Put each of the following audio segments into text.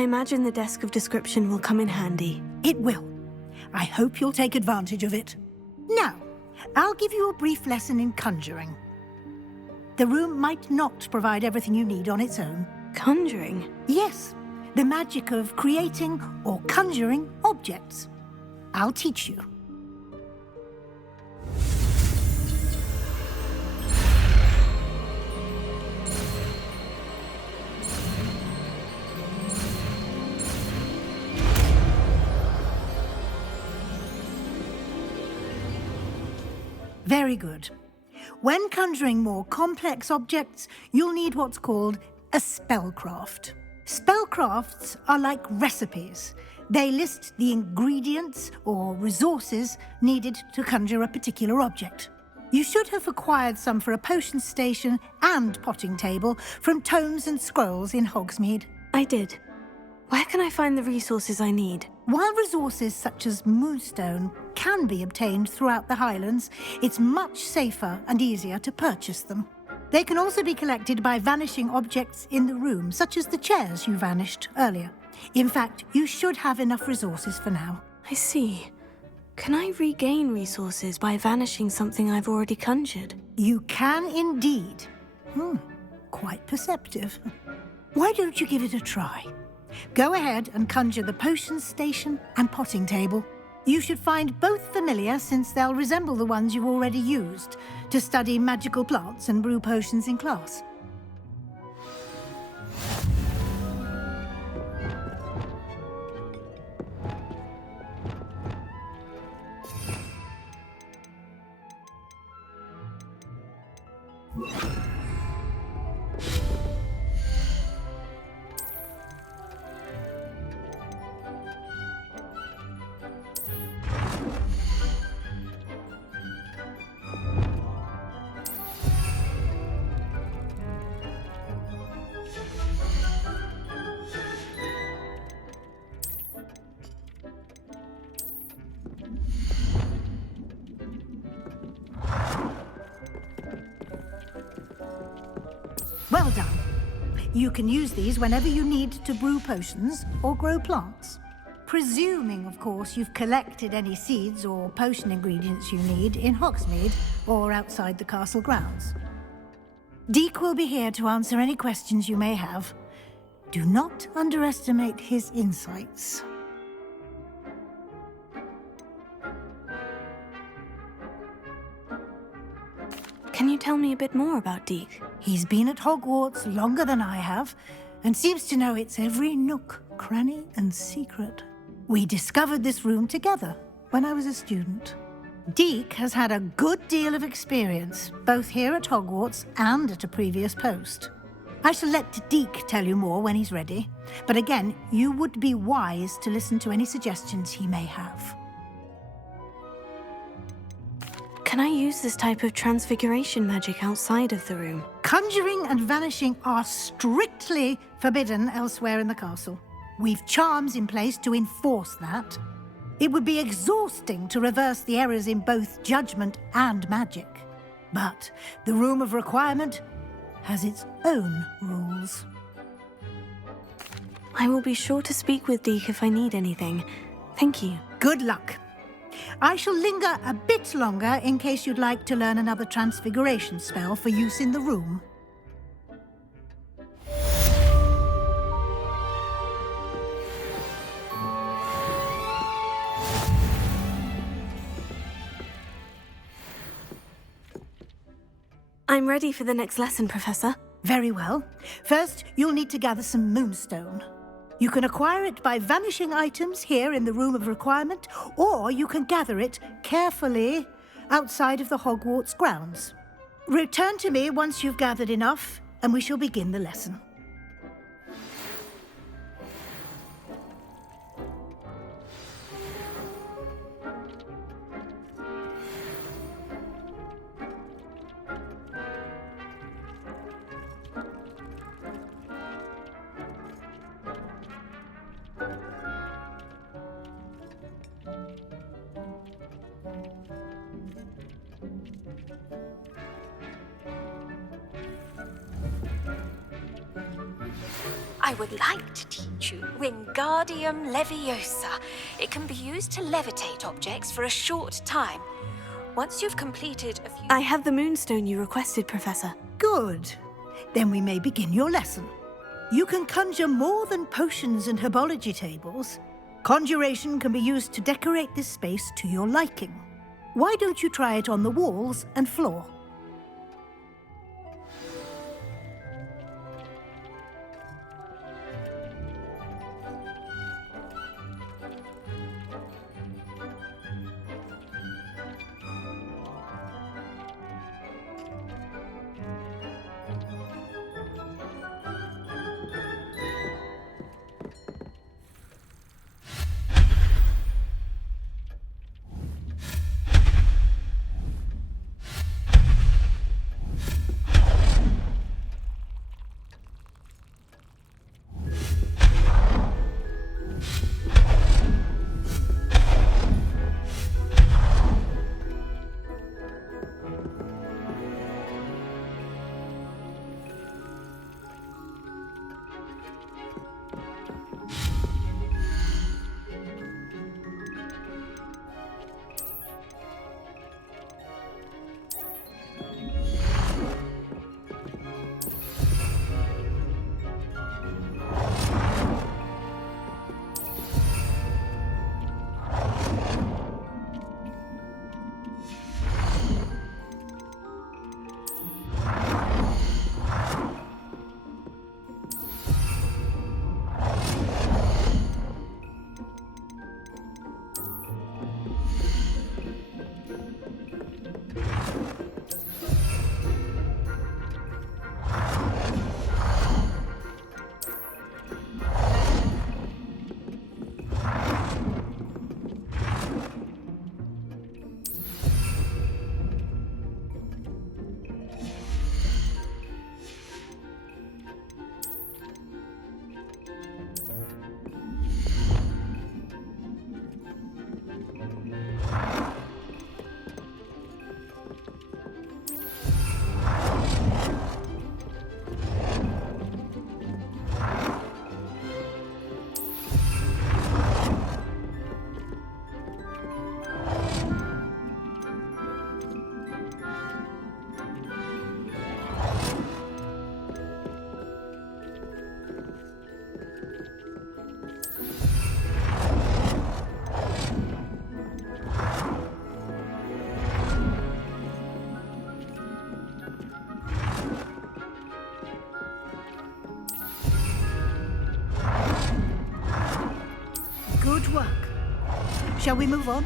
I imagine the desk of description will come in handy. It will. I hope you'll take advantage of it. Now, I'll give you a brief lesson in conjuring. The room might not provide everything you need on its own. Conjuring? Yes, the magic of creating or conjuring objects. I'll teach you. Very good. When conjuring more complex objects, you'll need what's called a spellcraft. Spellcrafts are like recipes. They list the ingredients or resources needed to conjure a particular object. You should have acquired some for a potion station and potting table from tomes and scrolls in Hogsmeade. I did. Where can I find the resources I need? While resources such as moonstone can be obtained throughout the Highlands, it's much safer and easier to purchase them. They can also be collected by vanishing objects in the room, such as the chairs you vanished earlier. In fact, you should have enough resources for now. I see. Can I regain resources by vanishing something I've already conjured? You can indeed. Quite perceptive. Why don't you give it a try? Go ahead and conjure the potion station and potting table. You should find both familiar, since they'll resemble the ones you've already used to study magical plants and brew potions in class. Well done. You can use these whenever you need to brew potions or grow plants. Presuming, of course, you've collected any seeds or potion ingredients you need in Hogsmeade or outside the castle grounds. Deek will be here to answer any questions you may have. Do not underestimate his insights. Can you tell me a bit more about Deek? He's been at Hogwarts longer than I have, and seems to know its every nook, cranny, and secret. We discovered this room together when I was a student. Deek has had a good deal of experience, both here at Hogwarts and at a previous post. I shall let Deek tell you more when he's ready, but again, you would be wise to listen to any suggestions he may have. Can I use this type of transfiguration magic outside of the room? Conjuring and vanishing are strictly forbidden elsewhere in the castle. We've charms in place to enforce that. It would be exhausting to reverse the errors in both judgment and magic. But the Room of Requirement has its own rules. I will be sure to speak with Deek if I need anything. Thank you. Good luck. I shall linger a bit longer in case you'd like to learn another transfiguration spell for use in the room. I'm ready for the next lesson, Professor. Very well. First, you'll need to gather some moonstone. You can acquire it by vanishing items here in the Room of Requirement, or you can gather it carefully outside of the Hogwarts grounds. Return to me once you've gathered enough, and we shall begin the lesson. would like to teach you Wingardium Leviosa. It can be used to levitate objects for a short time. Once you've completed a few... I have the moonstone you requested, Professor. Good. Then we may begin your lesson. You can conjure more than potions and herbology tables. Conjuration can be used to decorate this space to your liking. Why don't you try it on the walls and floor? Good work. Shall we move on?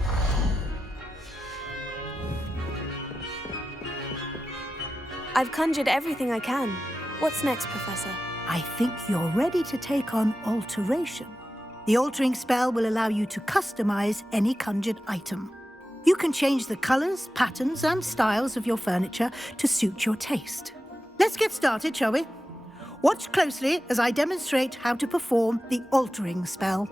I've conjured everything I can. What's next, Professor? I think you're ready to take on alteration. The altering spell will allow you to customize any conjured item. You can change the colors, patterns, and styles of your furniture to suit your taste. Let's get started, shall we? Watch closely as I demonstrate how to perform the altering spell.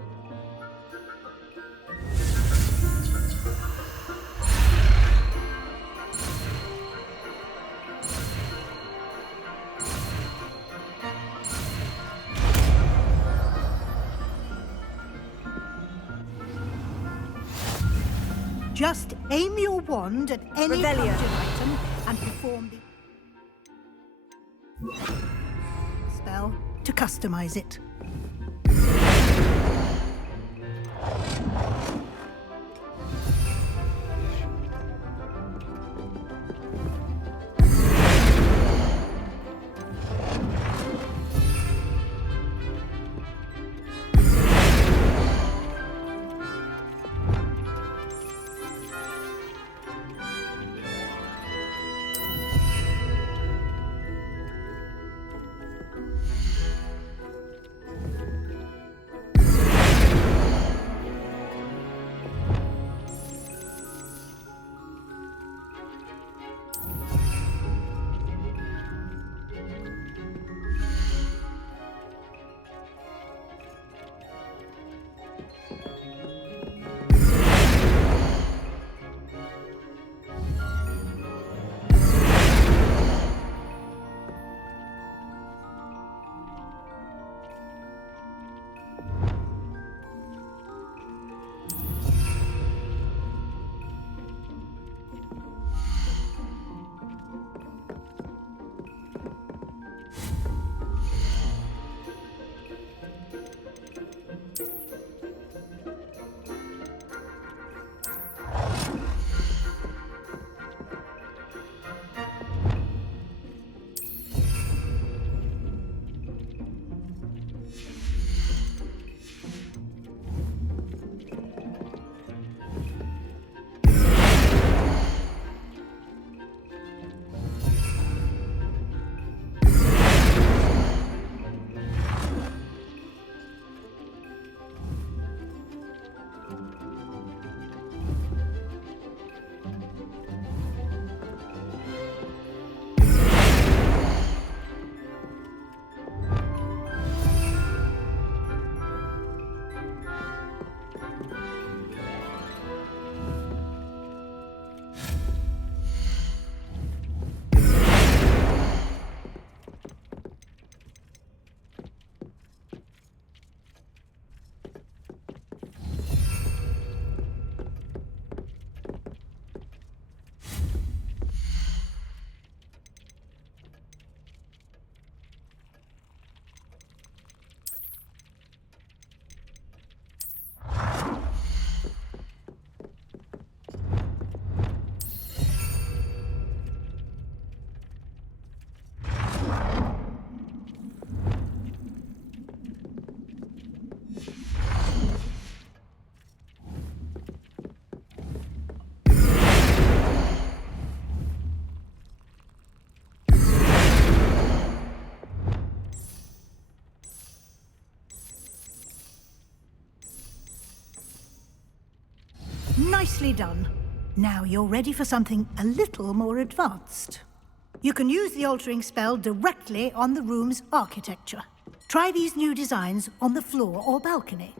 Just aim your wand at any Revelio. conjured item and perform the spell to customize it. Nicely done. Now you're ready for something a little more advanced. You can use the altering spell directly on the room's architecture. Try these new designs on the floor or balcony.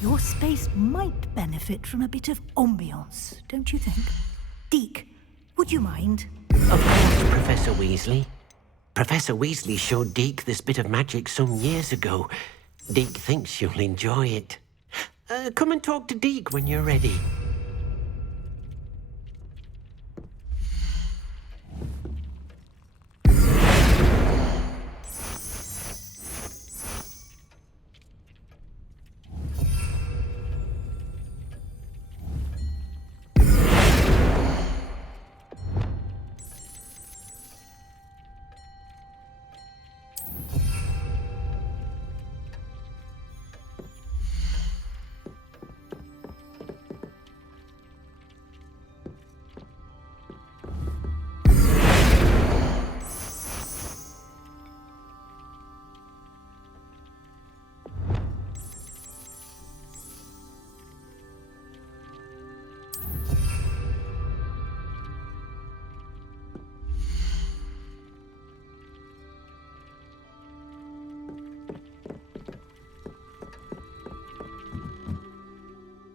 Your space might benefit from a bit of ambiance, don't you think? Deke, would you mind? Of course, Professor Weasley. Professor Weasley showed Deke this bit of magic some years ago. Deke thinks you'll enjoy it. Come and talk to Deke when you're ready.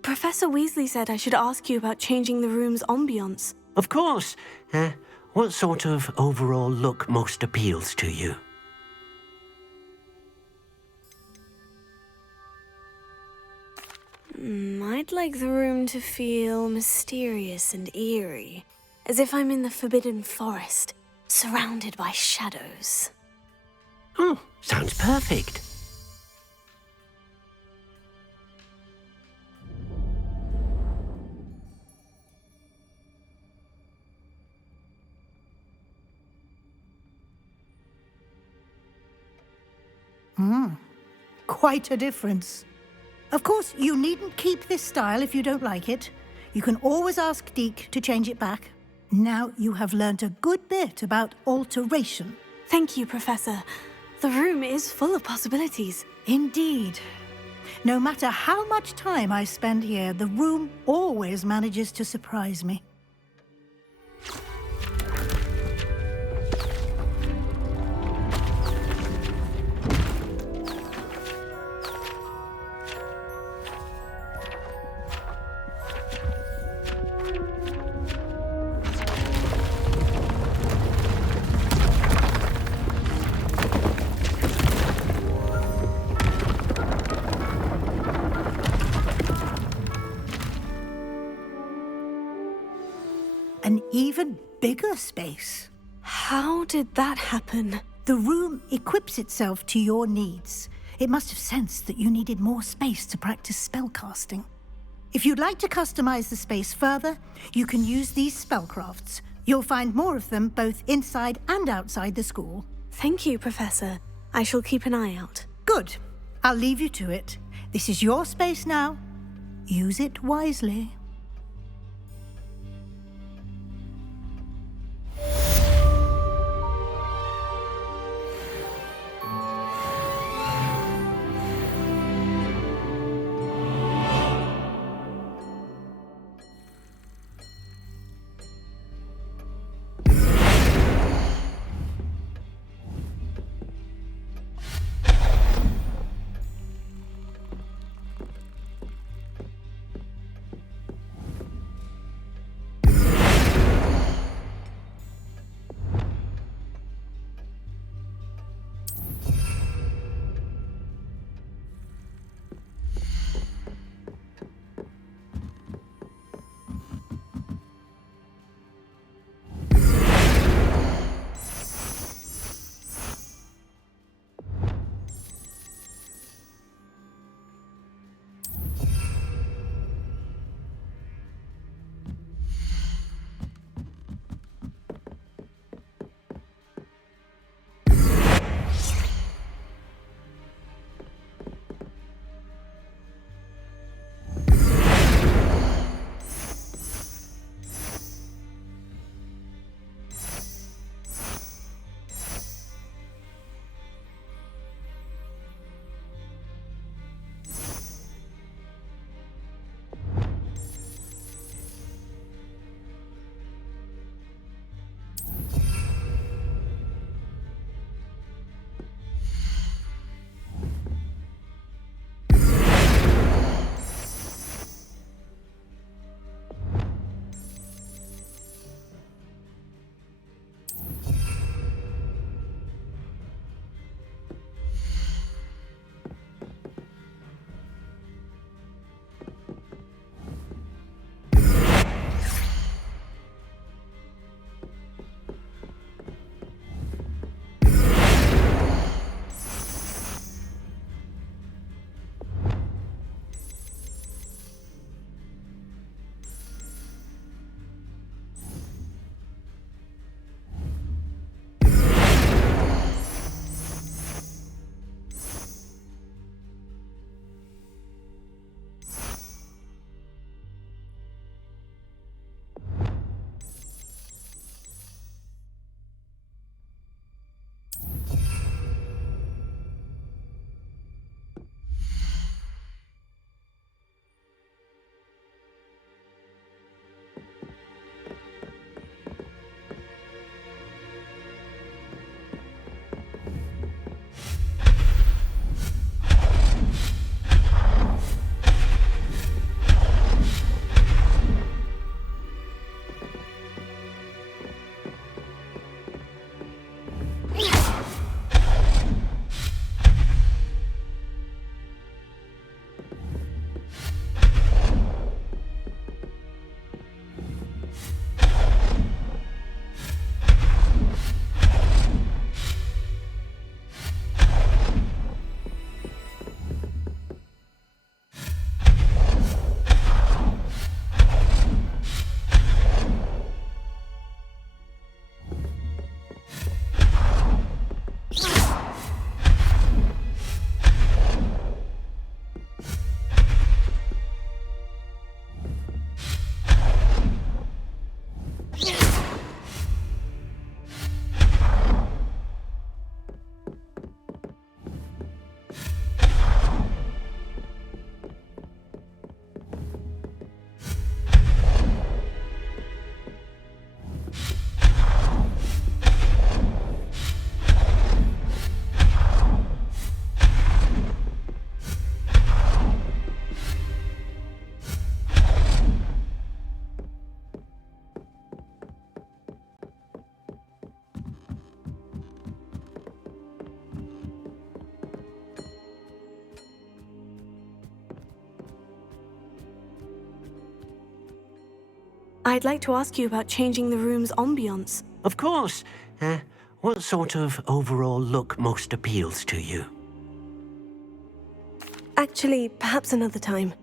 Professor Weasley said I should ask you about changing the room's ambiance. Of course. What sort of overall look most appeals to you? I'd like the room to feel mysterious and eerie, as if I'm in the Forbidden Forest, surrounded by shadows. Oh, sounds perfect. Quite a difference. Of course, you needn't keep this style if you don't like it. You can always ask Deke to change it back. Now you have learnt a good bit about alteration. Thank you, Professor. The room is full of possibilities. Indeed. No matter how much time I spend here, the room always manages to surprise me. An even bigger space. How did that happen? The room equips itself to your needs. It must have sensed that you needed more space to practice spellcasting. If you'd like to customize the space further, you can use these spellcrafts. You'll find more of them both inside and outside the school. Thank you, Professor. I shall keep an eye out. Good. I'll leave you to it. This is your space now. Use it wisely. I'd like to ask you about changing the room's ambiance. Of course. What sort of overall look most appeals to you? Actually, perhaps another time.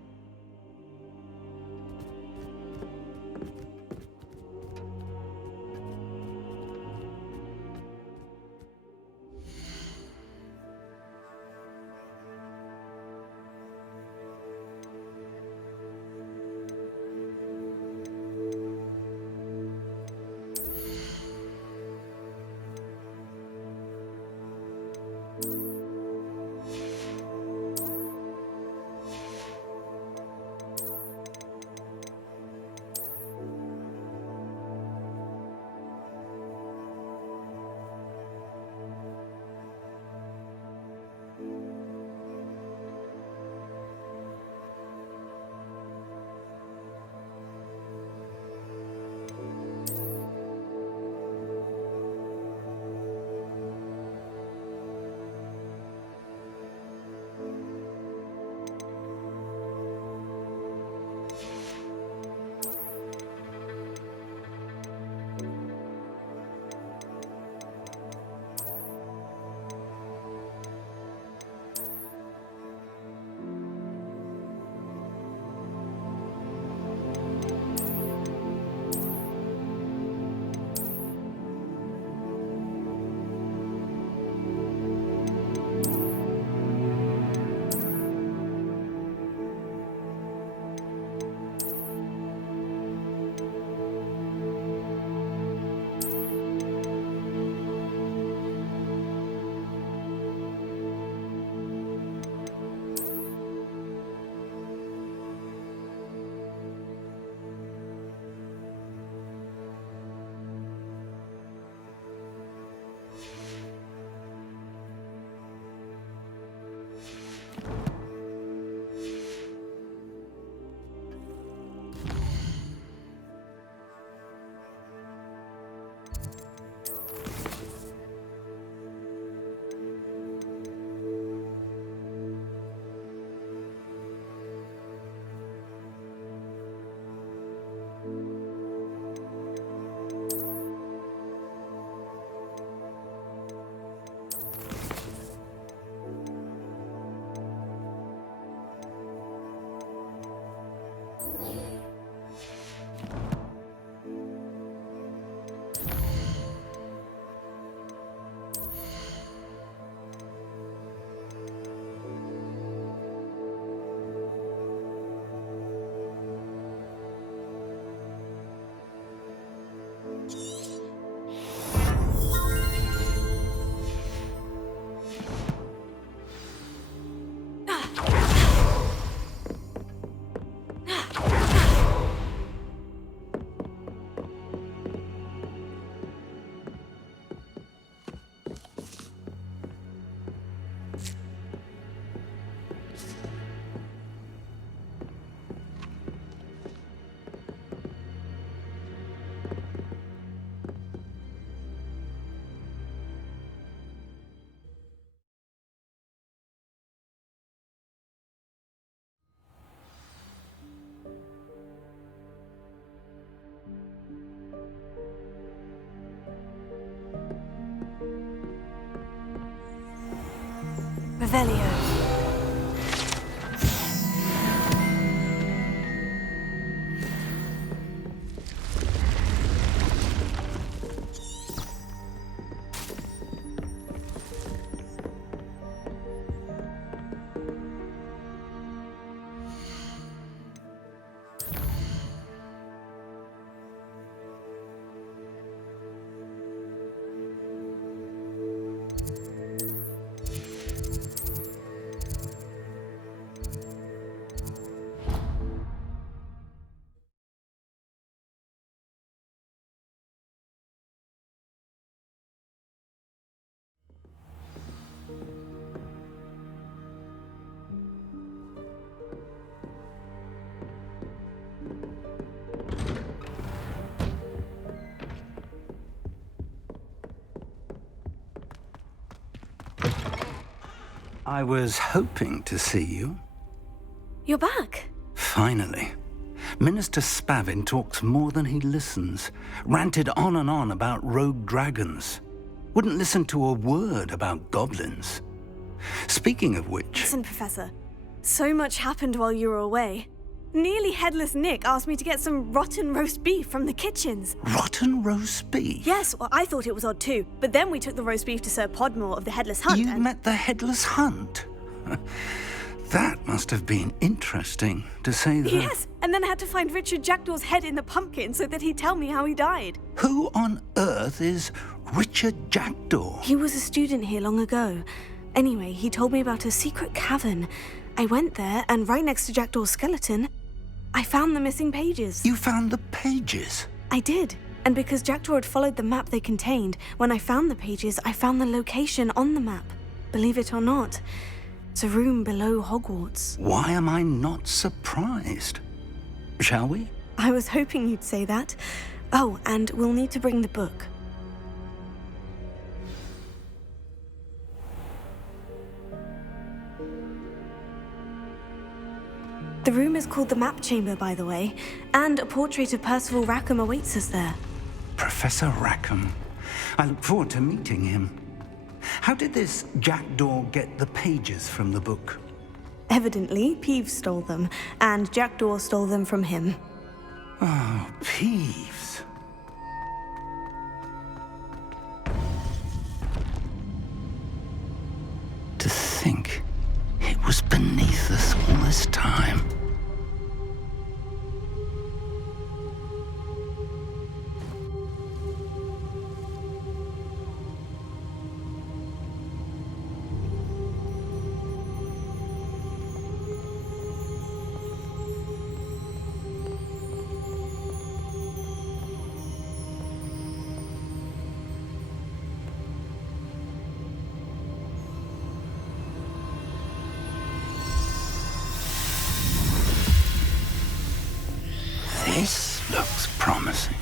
Revelio. I was hoping to see you. You're back. Finally. Minister Spavin talks more than he listens. Ranted on and on about rogue dragons. Wouldn't listen to a word about goblins. Speaking of which... Listen, Professor. So much happened while you were away. Nearly Headless Nick asked me to get some rotten roast beef from the kitchens. Rotten roast beef? Yes, well, I thought it was odd too. But then we took the roast beef to Sir Podmore of the Headless Hunt. You met the Headless Hunt? That must have been interesting, to say the... Yes, and then I had to find Richard Jackdaw's head in the pumpkin so that he'd tell me how he died. Who on earth is Richard Jackdaw? He was a student here long ago. Anyway, he told me about a secret cavern. I went there, and right next to Jackdaw's skeleton, I found the missing pages. You found the pages? I did. And because Jackdaw had followed the map they contained, when I found the pages, I found the location on the map. Believe it or not, it's a room below Hogwarts. Why am I not surprised? Shall we? I was hoping you'd say that. Oh, and we'll need to bring the book. The room is called the Map Chamber, by the way, and a portrait of Percival Rackham awaits us there. Professor Rackham. I look forward to meeting him. How did this Jackdaw get the pages from the book? Evidently, Peeves stole them, and Jackdaw stole them from him. Oh, Peeves. To think it was beneath us all this time. This looks promising.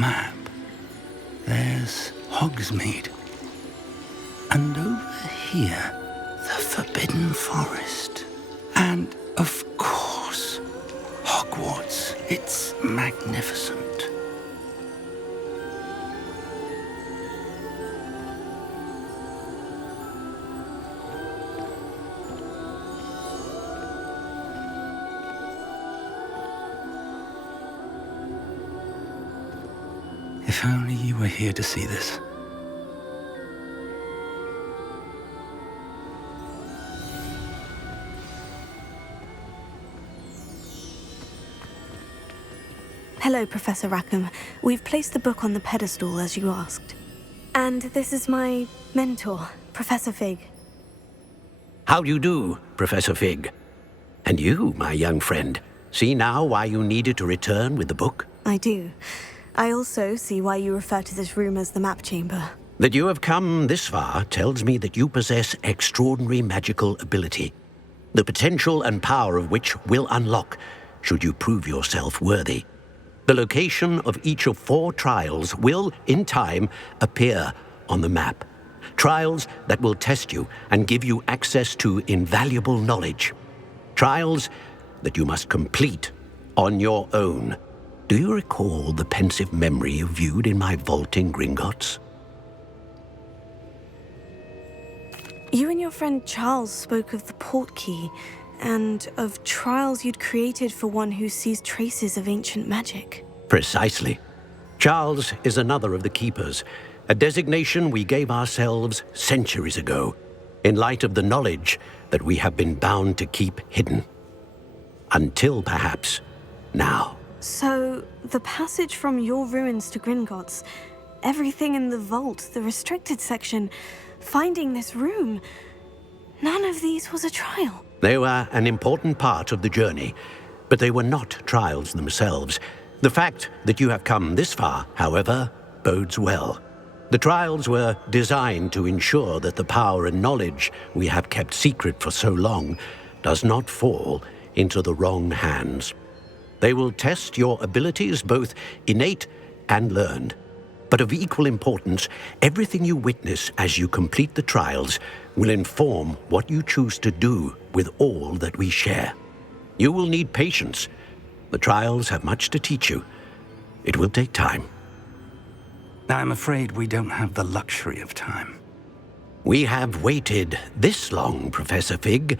Map. There's Hogsmeade. And over here, the Forbidden Forest. And, of course, Hogwarts. It's magnificent. If only you were here to see this. Hello, Professor Rackham. We've placed the book on the pedestal, as you asked. And this is my mentor, Professor Fig. How do you do, Professor Fig? And you, my young friend, see now why you needed to return with the book? I do. I also see why you refer to this room as the Map Chamber. That you have come this far tells me that you possess extraordinary magical ability, the potential and power of which will unlock should you prove yourself worthy. The location of each of 4 trials will, in time, appear on the map. Trials that will test you and give you access to invaluable knowledge. Trials that you must complete on your own. Do you recall the pensive memory you viewed in my vault in Gringotts? You and your friend Charles spoke of the portkey, and of trials you'd created for one who sees traces of ancient magic. Precisely. Charles is another of the keepers, a designation we gave ourselves centuries ago, in light of the knowledge that we have been bound to keep hidden. Until, perhaps, now. So, the passage from your ruins to Gringotts, everything in the vault, the restricted section, finding this room, none of these was a trial. They were an important part of the journey, but they were not trials themselves. The fact that you have come this far, however, bodes well. The trials were designed to ensure that the power and knowledge we have kept secret for so long does not fall into the wrong hands. They will test your abilities, both innate and learned. But of equal importance, everything you witness as you complete the trials will inform what you choose to do with all that we share. You will need patience. The trials have much to teach you. It will take time. I'm afraid we don't have the luxury of time. We have waited this long, Professor Fig.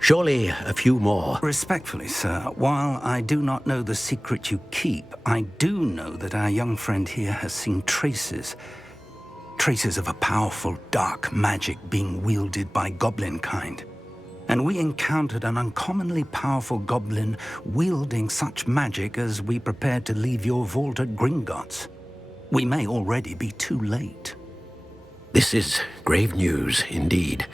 Surely a few more. Respectfully, sir, while I do not know the secret you keep, I do know that our young friend here has seen traces of a powerful dark magic being wielded by goblin kind. And we encountered an uncommonly powerful goblin wielding such magic as we prepared to leave your vault at Gringotts. We may already be too late. This is grave news indeed.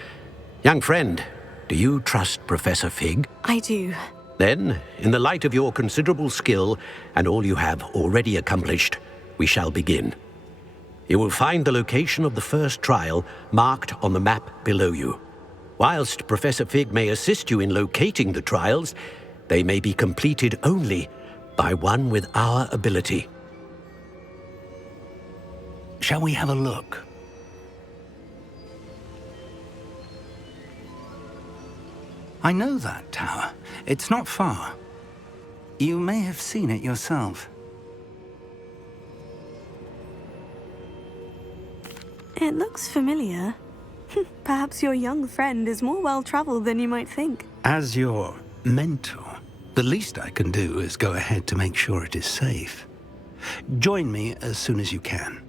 Young friend, do you trust Professor Fig? I do. Then, in the light of your considerable skill and all you have already accomplished, we shall begin. You will find the location of the first trial marked on the map below you. Whilst Professor Fig may assist you in locating the trials, they may be completed only by one with our ability. Shall we have a look? I know that tower. It's not far. You may have seen it yourself. It looks familiar. Perhaps your young friend is more well-traveled than you might think. As your mentor, the least I can do is go ahead to make sure it is safe. Join me as soon as you can.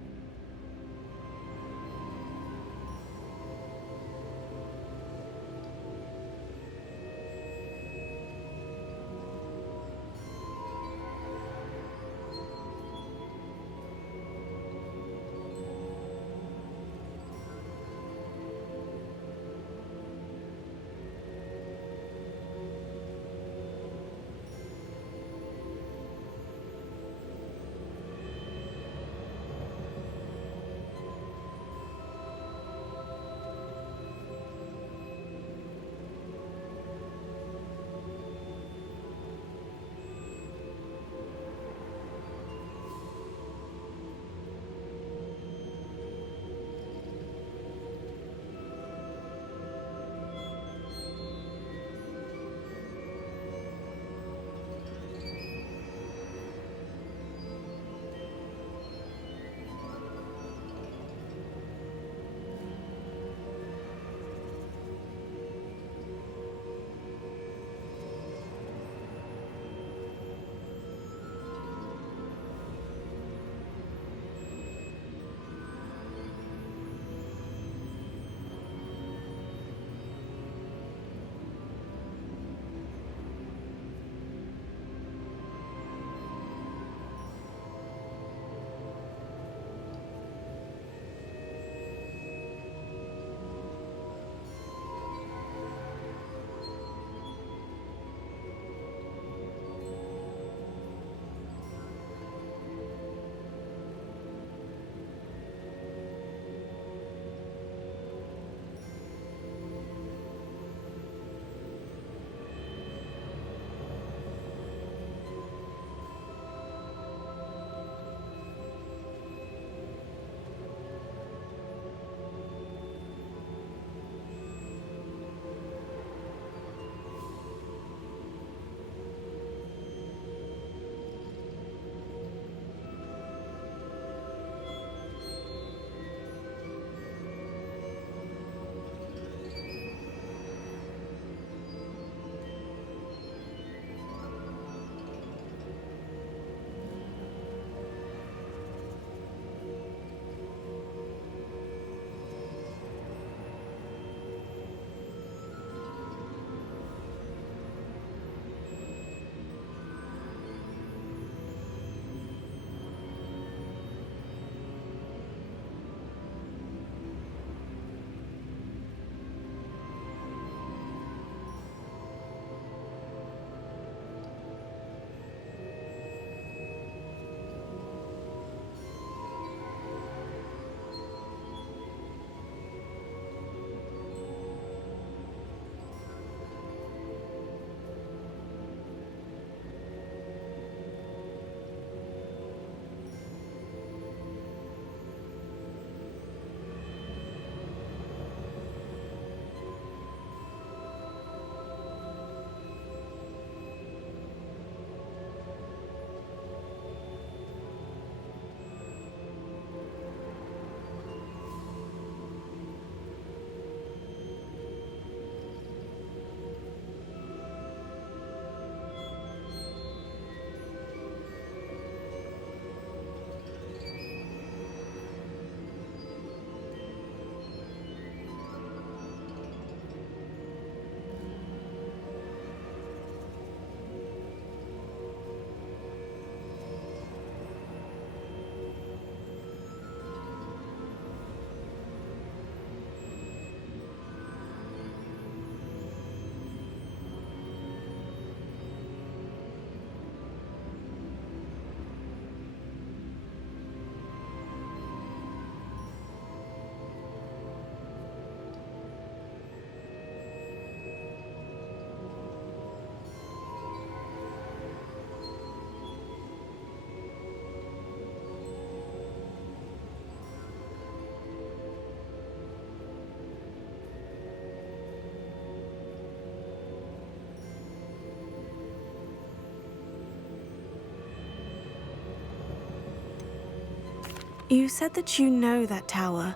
You said that you know that tower.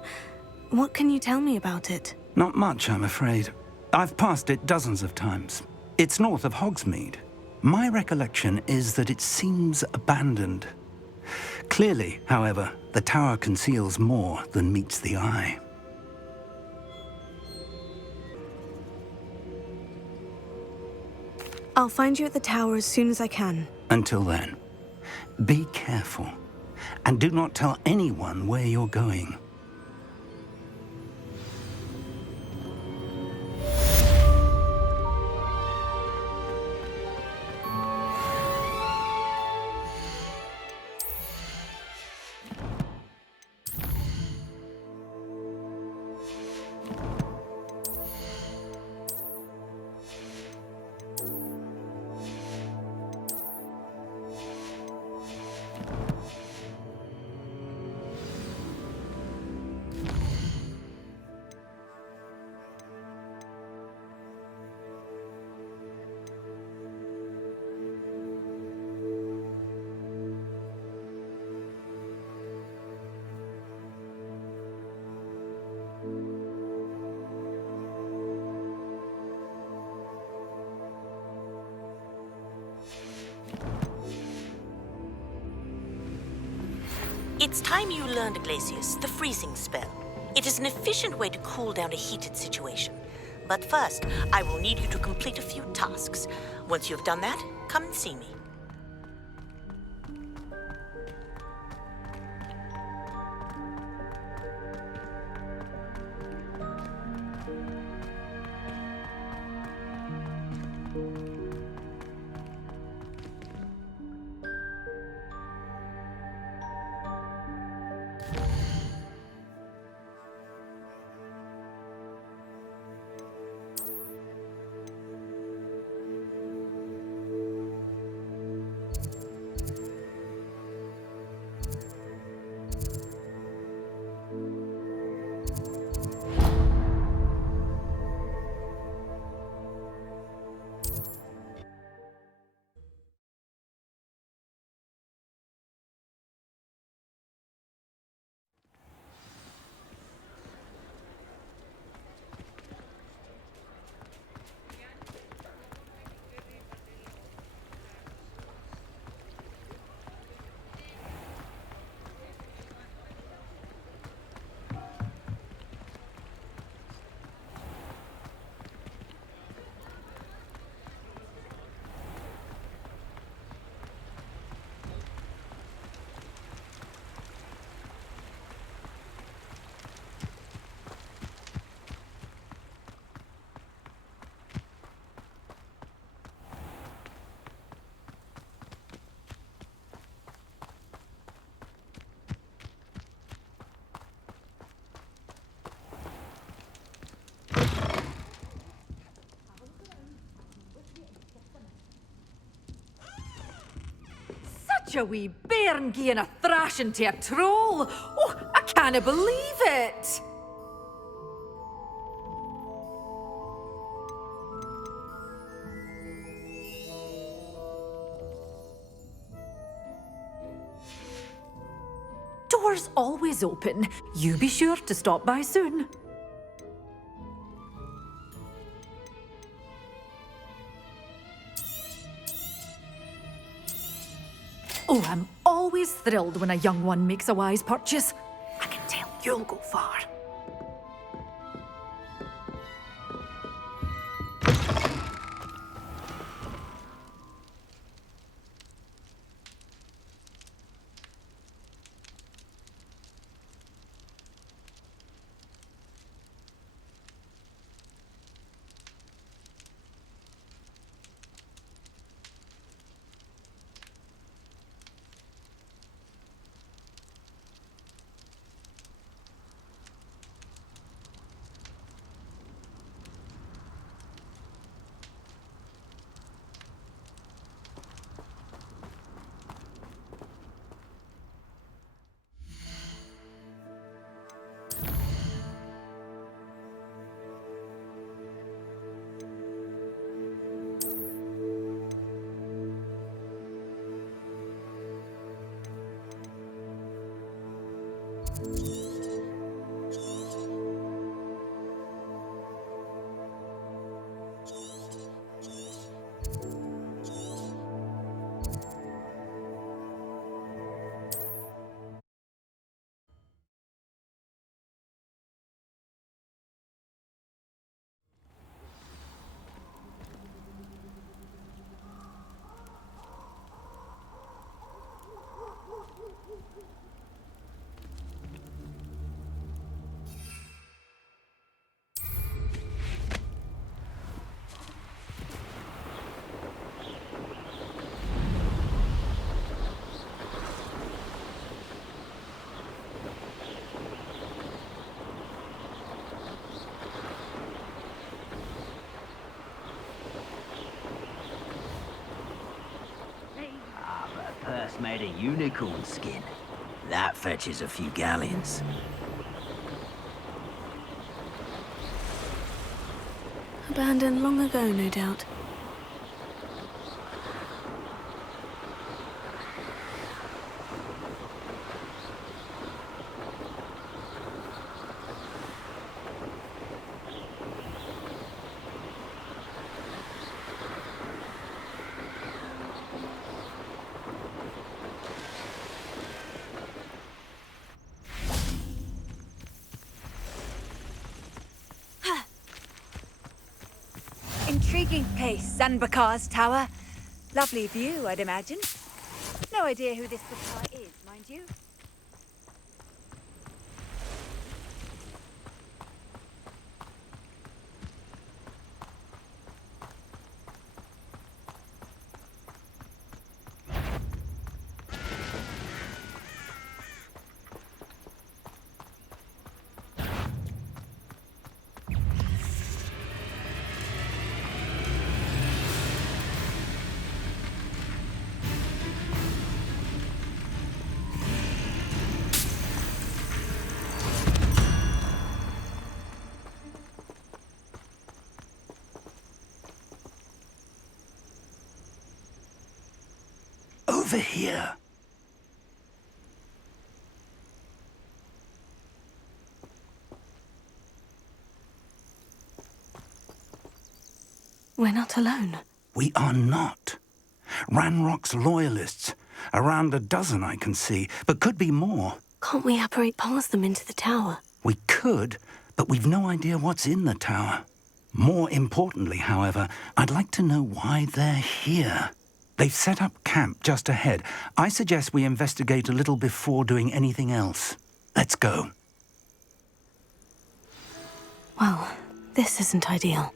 What can you tell me about it? Not much, I'm afraid. I've passed it dozens of times. It's north of Hogsmeade. My recollection is that it seems abandoned. Clearly, however, the tower conceals more than meets the eye. I'll find you at the tower as soon as I can. Until then, be careful, and do not tell anyone where you're going. It's time you learned, Glacius, the freezing spell. It is an efficient way to cool down a heated situation. But first, I will need you to complete a few tasks. Once you've done that, come and see me. Such a wee bairn gieing a thrashing to a troll! Oh, I can't believe it! Doors always open. You be sure to stop by soon. Oh, I'm always thrilled when a young one makes a wise purchase. I can tell you'll go far. Purse made of unicorn skin. That fetches a few galleons. Abandoned long ago, no doubt. Intriguing place, Zanbakar's tower. Lovely view, I'd imagine. No idea who this Bakar is, mind you. Over here. We're not alone. We are not. Ranrock's loyalists. Around a dozen I can see, but could be more. Can't we apparate past them into the tower? We could, but we've no idea what's in the tower. More importantly, however, I'd like to know why they're here. They've set up camp just ahead. I suggest we investigate a little before doing anything else. Let's go. Well, this isn't ideal.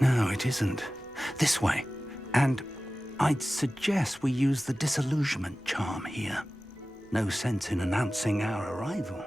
No, it isn't. This way. And I'd suggest we use the disillusionment charm here. No sense in announcing our arrival.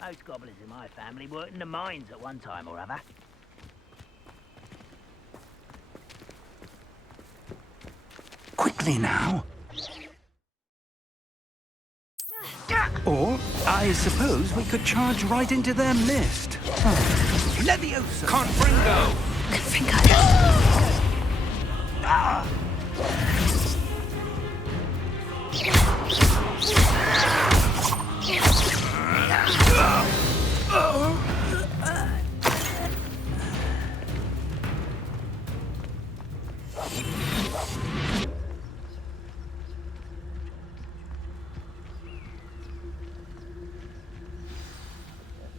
Most gobblers in my family worked in the mines at one time or other. Quickly now. Or, I suppose we could charge right into their mist. Leviosa! Confringo!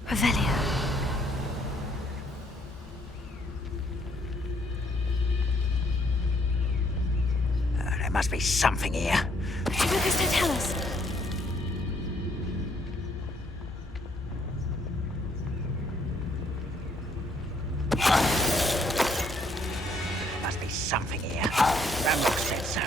Revelio. There must be something here. Lucas, don't tell us. Must be something here. Ramrock said so.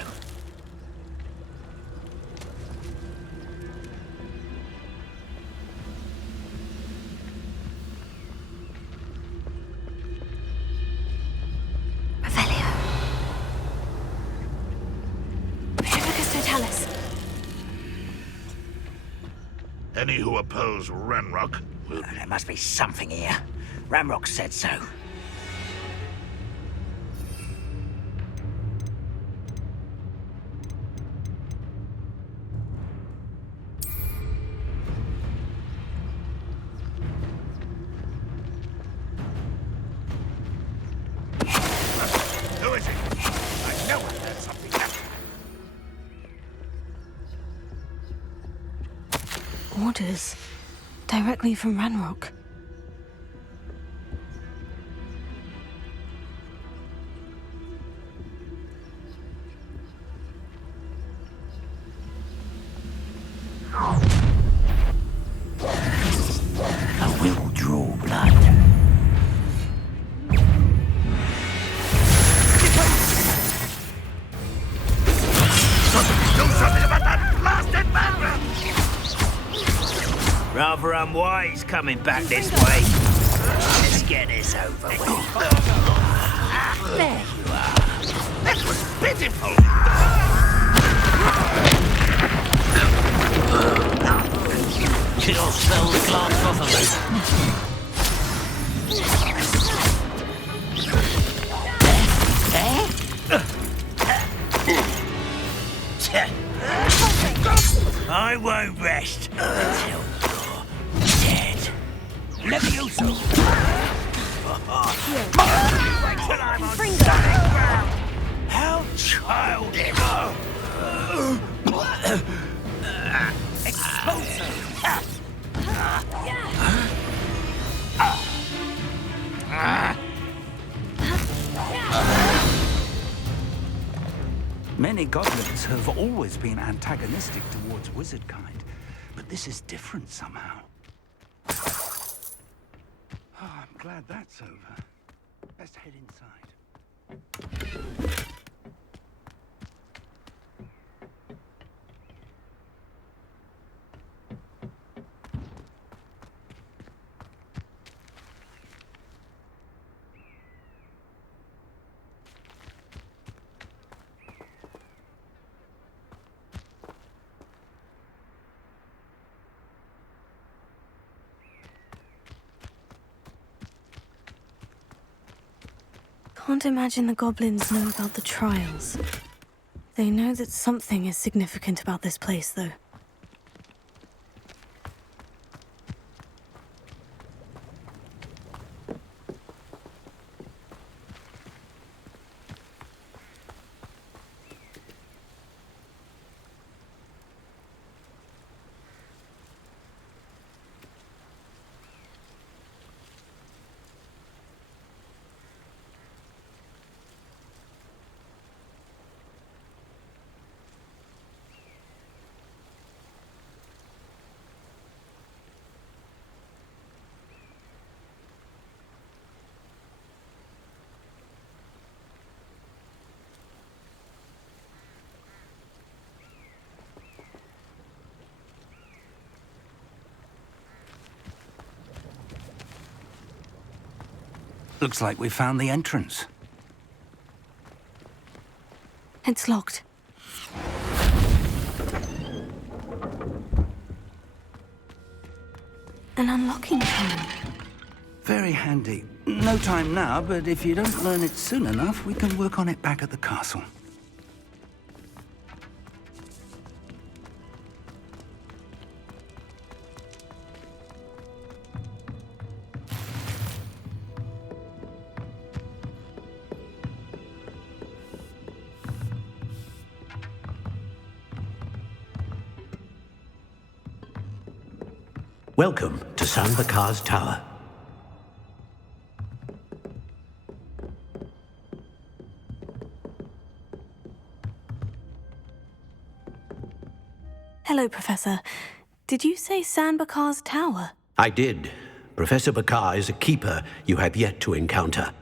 Any who oppose Ranrock will be... There must be something here. Ranrock said so. Who is it? I know there's something happening. Orders. Directly from Ranrock. I will draw blood. Do something about that blasted madman! Rather unwise coming back this way. Let's get this over with. There you are. That was pitiful! Kill spell the glass properly. I won't rest until you're dead. Levioso! Wait till I'm on solid ground! How childish! Expulso! Many goblins have always been antagonistic towards wizard kind, but this is different somehow. Oh, I'm glad that's over. Best head inside. Can't imagine the goblins know about the trials. They know that something is significant about this place, though. Looks like we found the entrance. It's locked. An unlocking charm. Very handy. No time now, but if you don't learn it soon enough, we can work on it back at the castle. Welcome to CYBERMAX Tower. Hello, Professor. Did you say CYBERMAX Tower? I did. Professor Bakar is a keeper you have yet to encounter.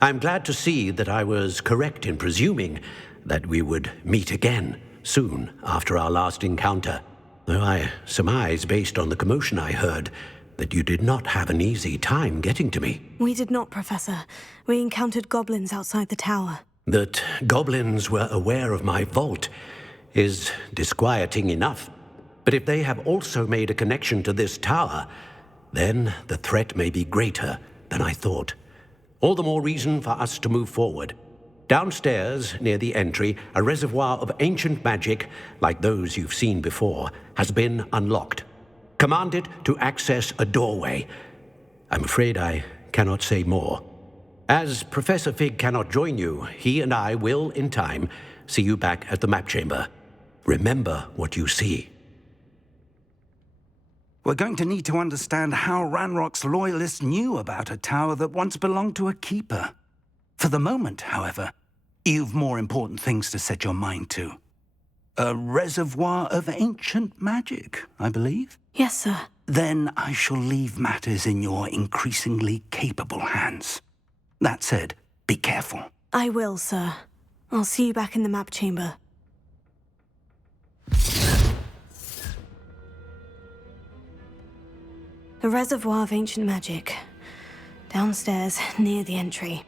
I'm glad to see that I was correct in presuming that we would meet again soon after our last encounter. Though I surmise, based on the commotion I heard, that you did not have an easy time getting to me. We did not, Professor. We encountered goblins outside the tower. That goblins were aware of my vault is disquieting enough. But if they have also made a connection to this tower, then the threat may be greater than I thought. All the more reason for us to move forward. Downstairs, near the entry, a reservoir of ancient magic, like those you've seen before, has been unlocked. Command it to access a doorway. I'm afraid I cannot say more. As Professor Fig cannot join you, he and I will, in time, see you back at the map chamber. Remember what you see. We're going to need to understand how Ranrock's loyalists knew about a tower that once belonged to a keeper. For the moment, however, you've more important things to set your mind to. A reservoir of ancient magic, I believe? Yes, sir. Then I shall leave matters in your increasingly capable hands. That said, be careful. I will, sir. I'll see you back in the map chamber. The reservoir of ancient magic. Downstairs, near the entry.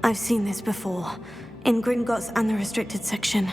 I've seen this before, in Gringotts and the restricted section.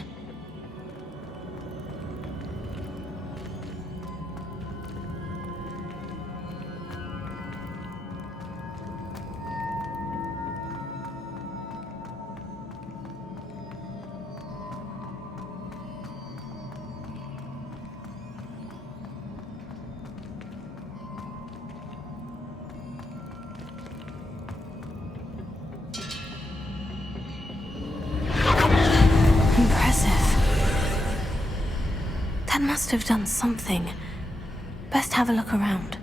That must have done something. Best have a look around.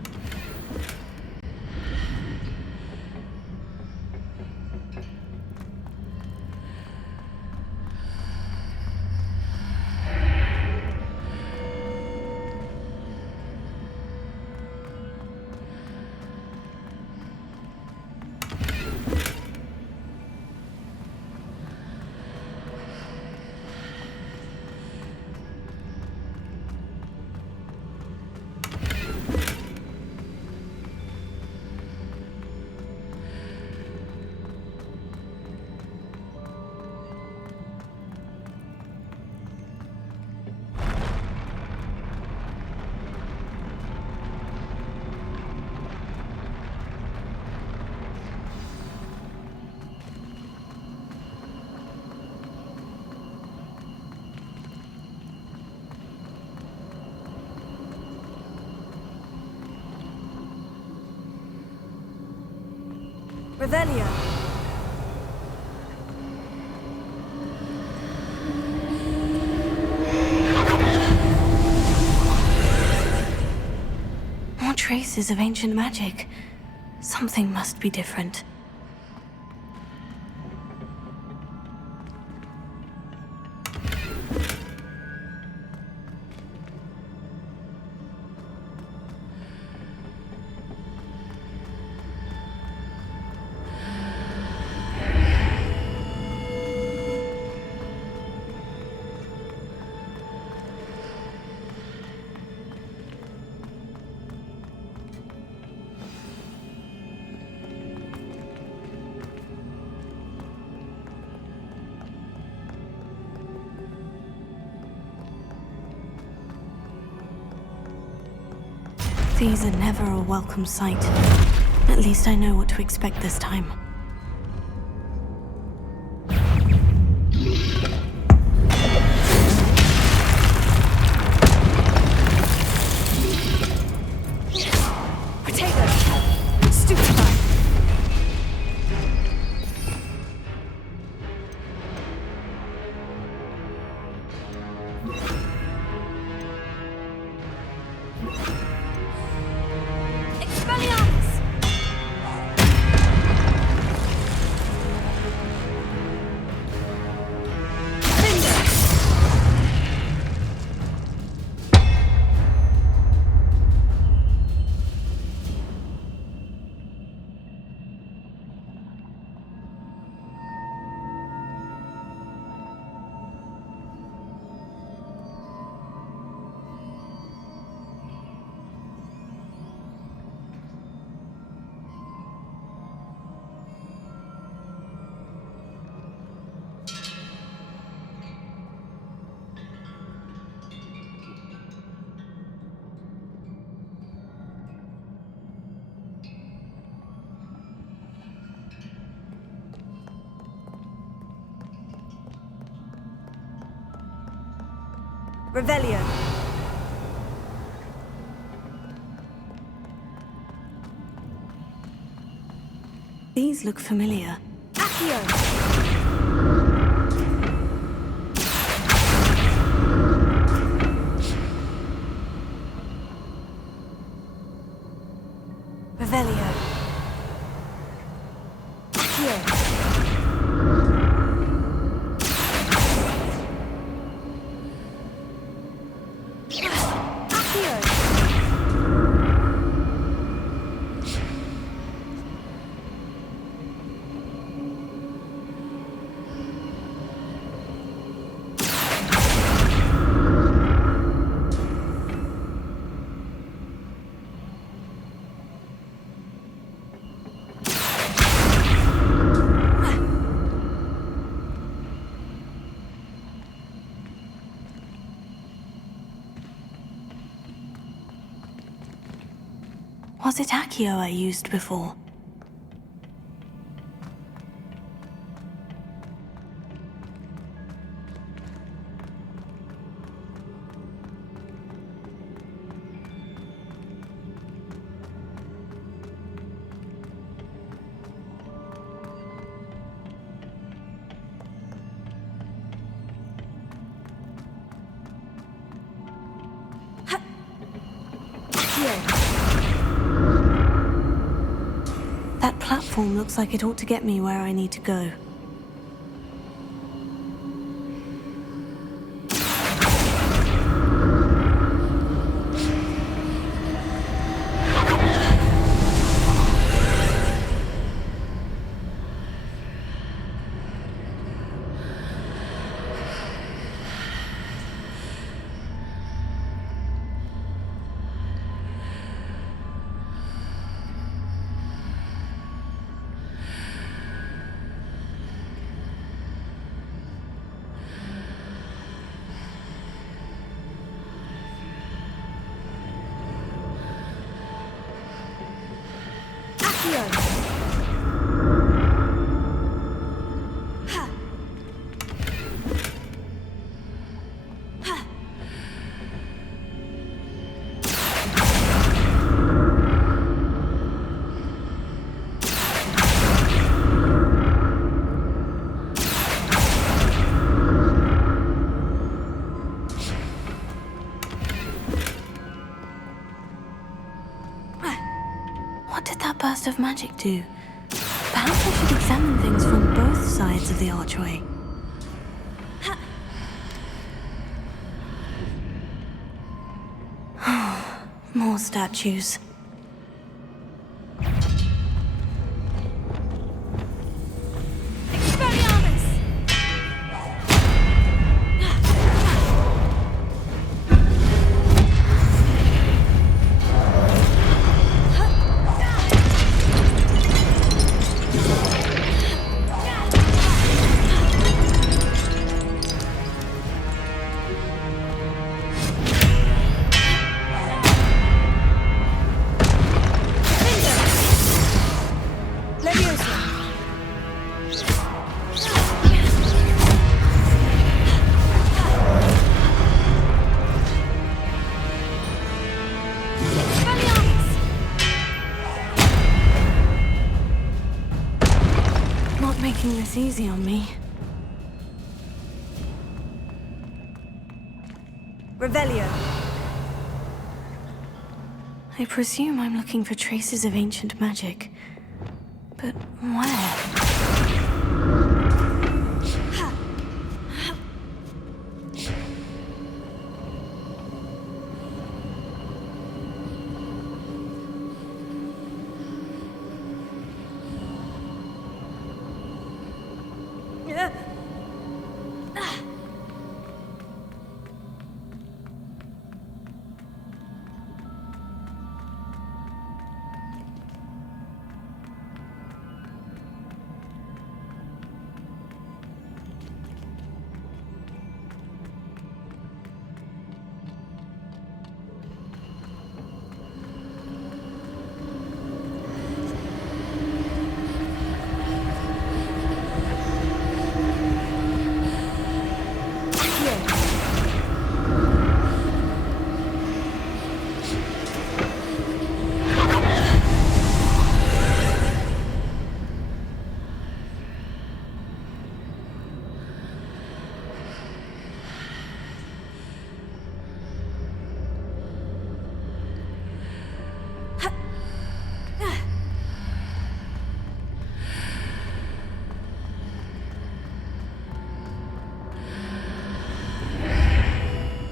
Revelio. More traces of ancient magic. Something must be different. These are never a welcome sight. At least I know what to expect this time. Potato! Stupefy! Expelliarmus! Revelio. These look familiar. Accio! Revelio. Accio! Was it Accio I used before? That platform looks like it ought to get me where I need to go. burst of magic do? Perhaps I should examine things from both sides of the archway. More statues. Making this easy on me. Revelio. I presume I'm looking for traces of ancient magic. But where?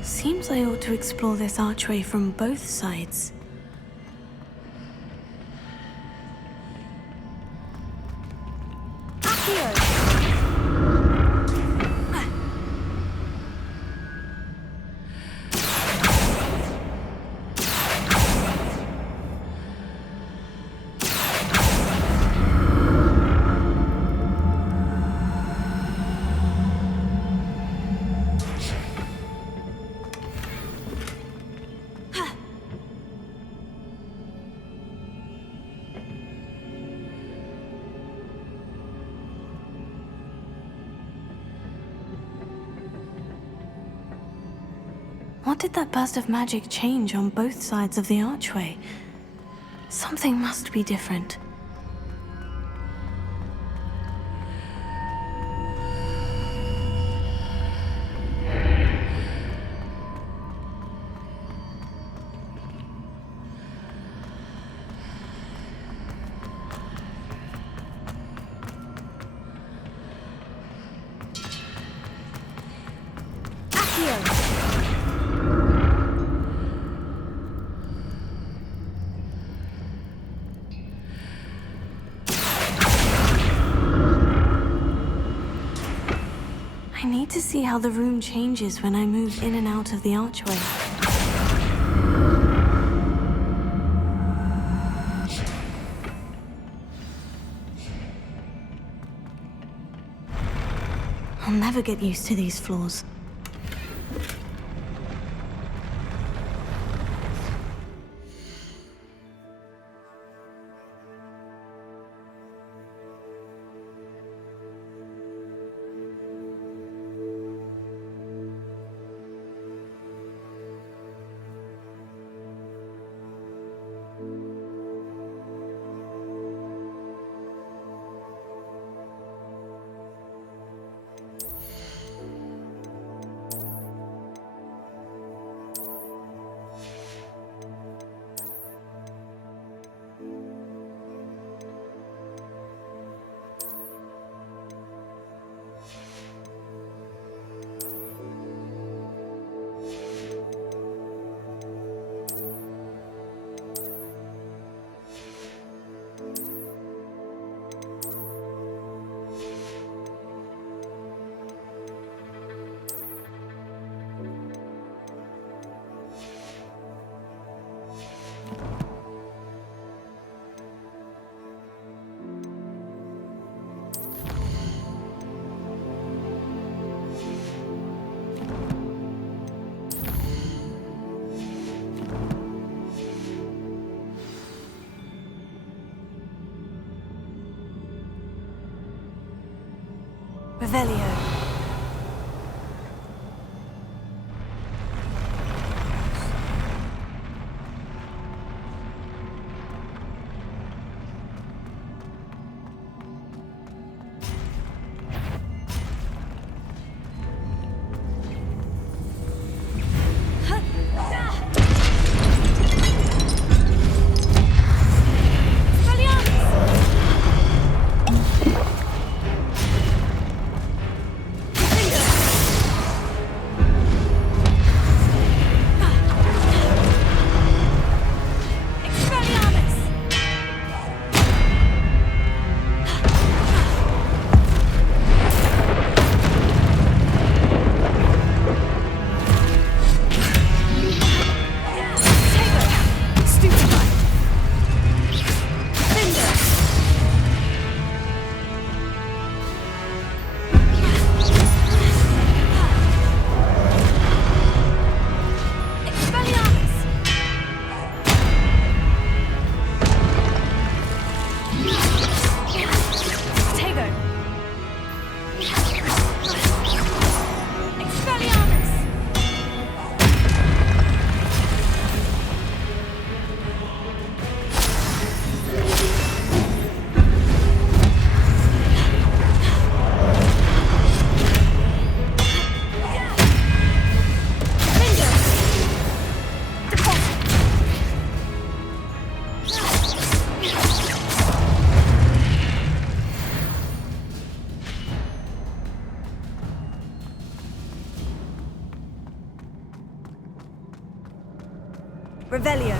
Seems I ought to explore this archway from both sides. What did that burst of magic change on both sides of the archway? Something must be different. I need to see how the room changes when I move in and out of the archway. I'll never get used to these floors. Revelio. Revelio.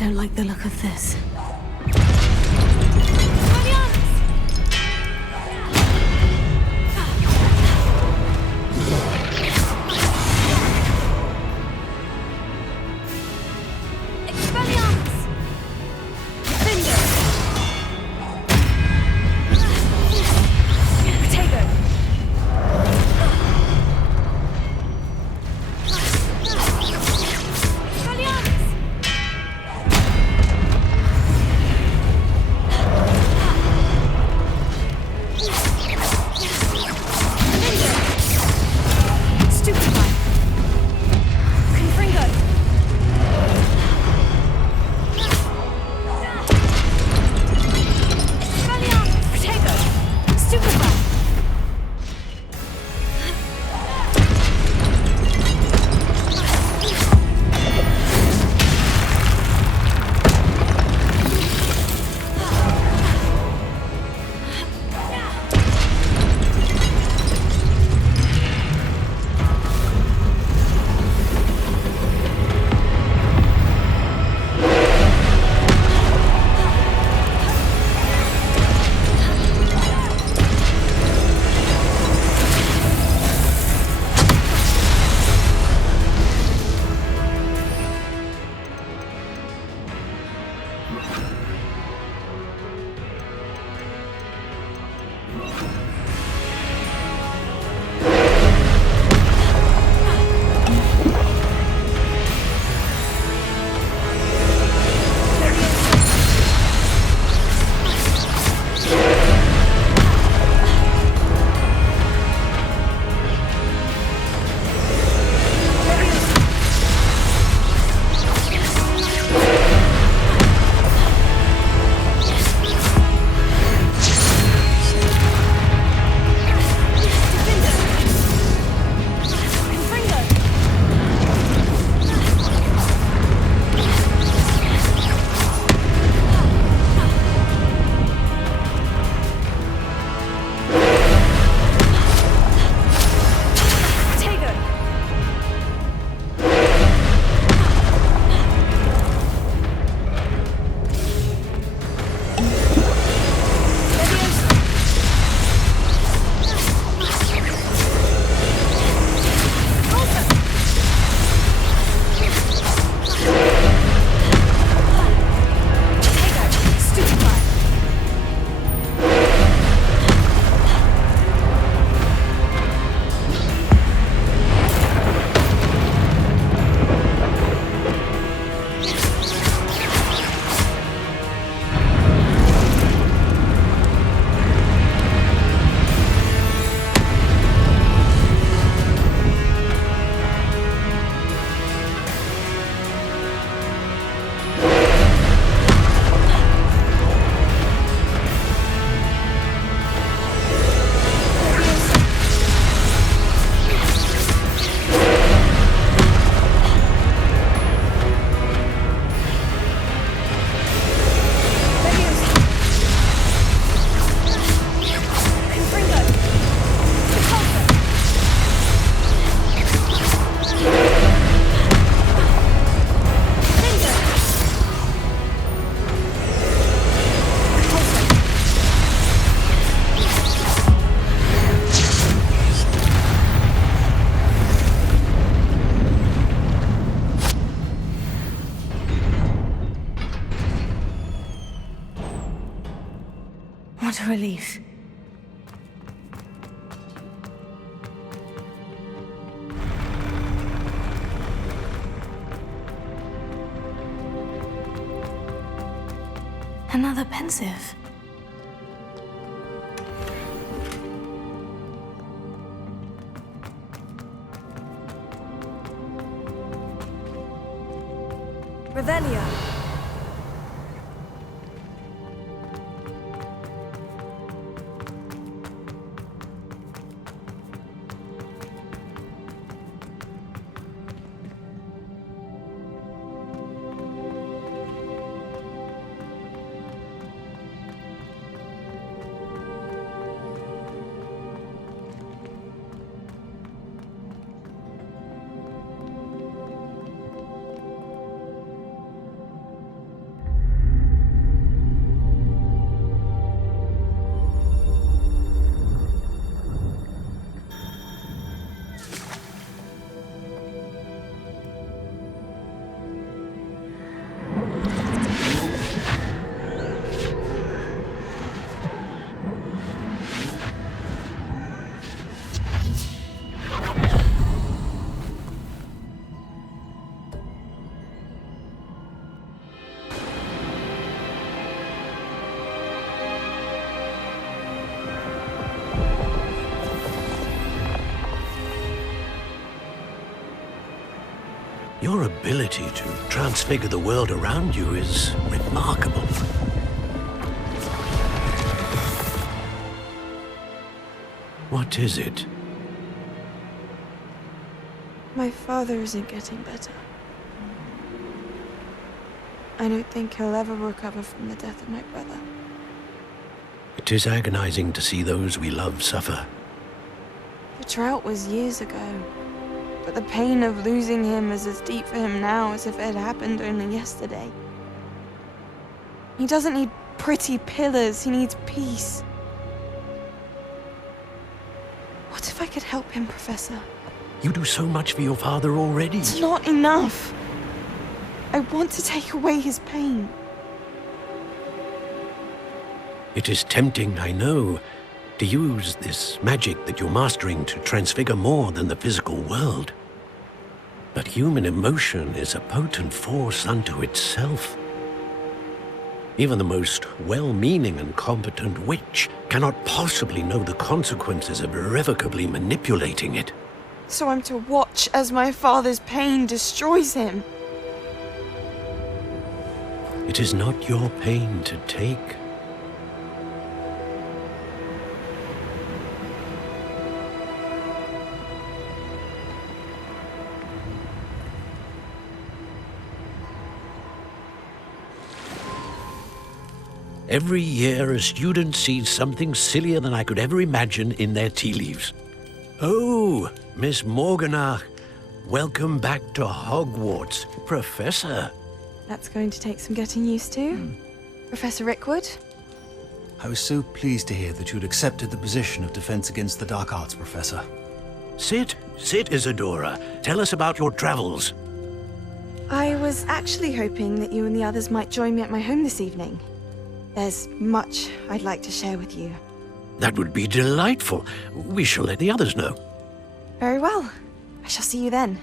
Don't like the look of this. What a relief. Another pensive. Revelio. Your ability to transfigure the world around you is remarkable. What is it? My father isn't getting better. I don't think he'll ever recover from the death of my brother. It is agonizing to see those we love suffer. The drought was years ago, but the pain of losing him is as deep for him now as if it had happened only yesterday. He doesn't need pretty pillars, he needs peace. What if I could help him, Professor? You do so much for your father already. It's not enough. I want to take away his pain. It is tempting, I know, to use this magic that you're mastering to transfigure more than the physical world. But human emotion is a potent force unto itself. Even the most well-meaning and competent witch cannot possibly know the consequences of irrevocably manipulating it. So I'm to watch as my father's pain destroys him. It is not your pain to take. Every year, a student sees something sillier than I could ever imagine in their tea leaves. Oh, Miss Morganach, welcome back to Hogwarts, Professor. That's going to take some getting used to. Professor Rickwood? I was so pleased to hear that you'd accepted the position of Defense Against the Dark Arts, Professor. Sit, Isadora. Tell us about your travels. I was actually hoping that you and the others might join me at my home this evening. There's much I'd like to share with you. That would be delightful. We shall let the others know. Very well. I shall see you then.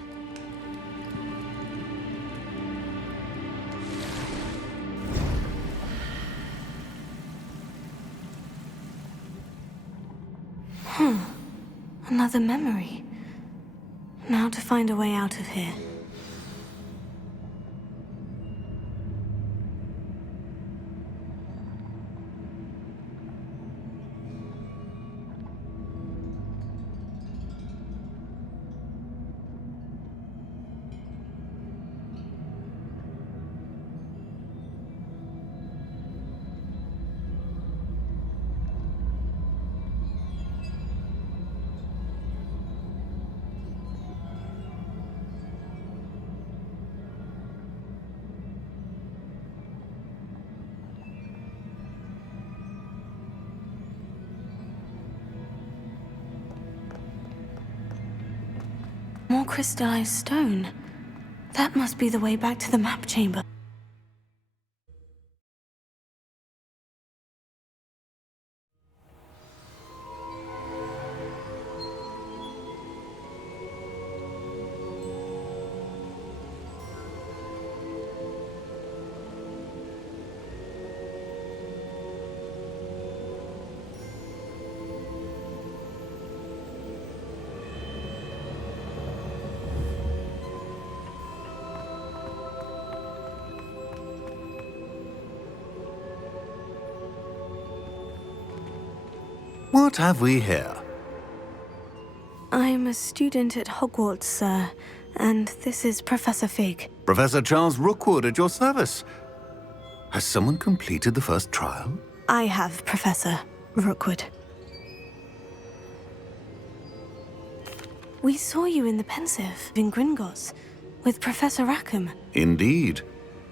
Another memory. Now to find a way out of here. More crystallized stone. That must be the way back to the map chamber. What have we here? I'm a student at Hogwarts, sir, and this is Professor Fig. Professor Charles Rookwood at your service. Has someone completed the first trial? I have, Professor Rookwood. We saw you in the Pensive in Gringotts with Professor Rackham. Indeed.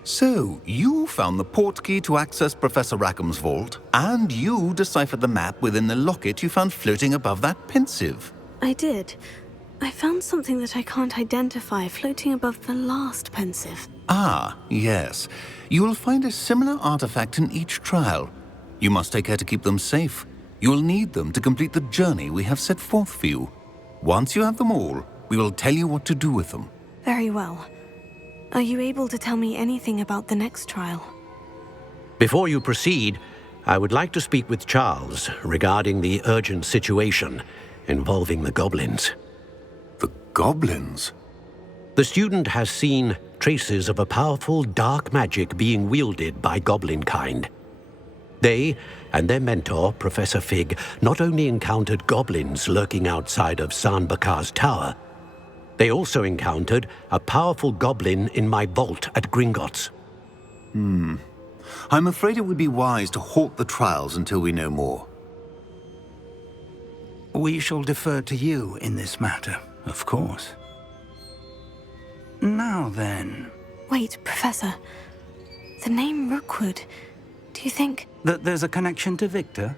So, you found the portkey to access Professor Rackham's vault, and you deciphered the map within the locket you found floating above that Pensive. I did. I found something that I can't identify floating above the last Pensive. Ah, yes. You will find a similar artifact in each trial. You must take care to keep them safe. You will need them to complete the journey we have set forth for you. Once you have them all, we will tell you what to do with them. Very well. Are you able to tell me anything about the next trial? Before you proceed, I would like to speak with Charles regarding the urgent situation involving the goblins. The goblins? The student has seen traces of a powerful dark magic being wielded by goblin kind. They and their mentor, Professor Fig, not only encountered goblins lurking outside of Sanbakar's tower, they also encountered a powerful goblin in my vault at Gringotts. I'm afraid it would be wise to halt the trials until we know more. We shall defer to you in this matter, of course. Now then... Wait, Professor. The name Rookwood. Do you think... that there's a connection to Victor?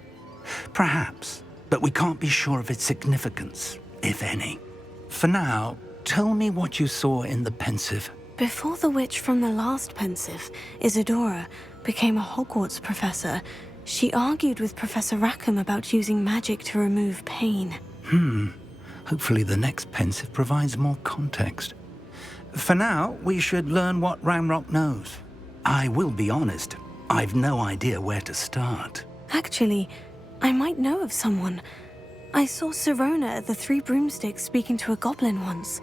Perhaps, but we can't be sure of its significance, if any. For now, tell me what you saw in the Pensive. Before the witch from the last Pensive, Isadora, became a Hogwarts professor, She argued with Professor Rackham about using magic to remove pain. Hopefully the next pensive provides more context. For now, we should learn what Ramrock knows. I will be honest, I've no idea where to start. Actually, I might know of someone. I saw Sirona at the Three Broomsticks speaking to a goblin once.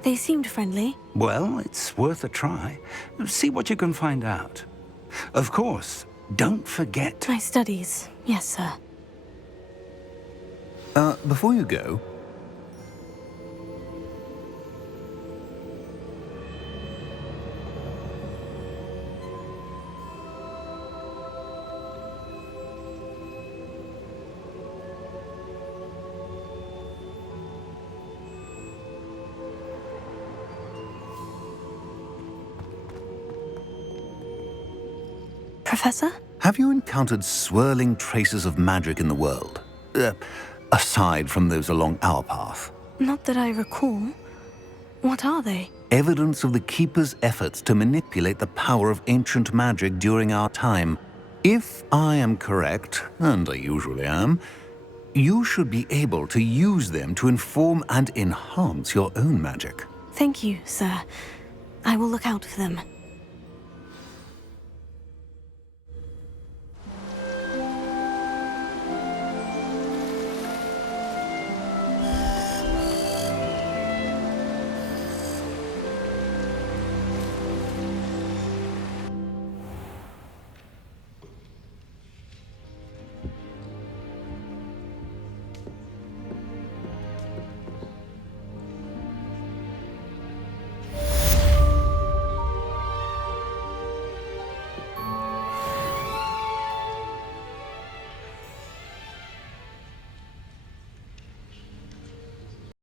They seemed friendly. Well, it's worth a try. See what you can find out. Of course, don't forget... My studies, yes, sir. Before you go... Professor? Have you encountered swirling traces of magic in the world? Aside from those along our path? Not that I recall. What are they? Evidence of the Keeper's efforts to manipulate the power of ancient magic during our time. If I am correct, and I usually am, you should be able to use them to inform and enhance your own magic. Thank you, sir. I will look out for them.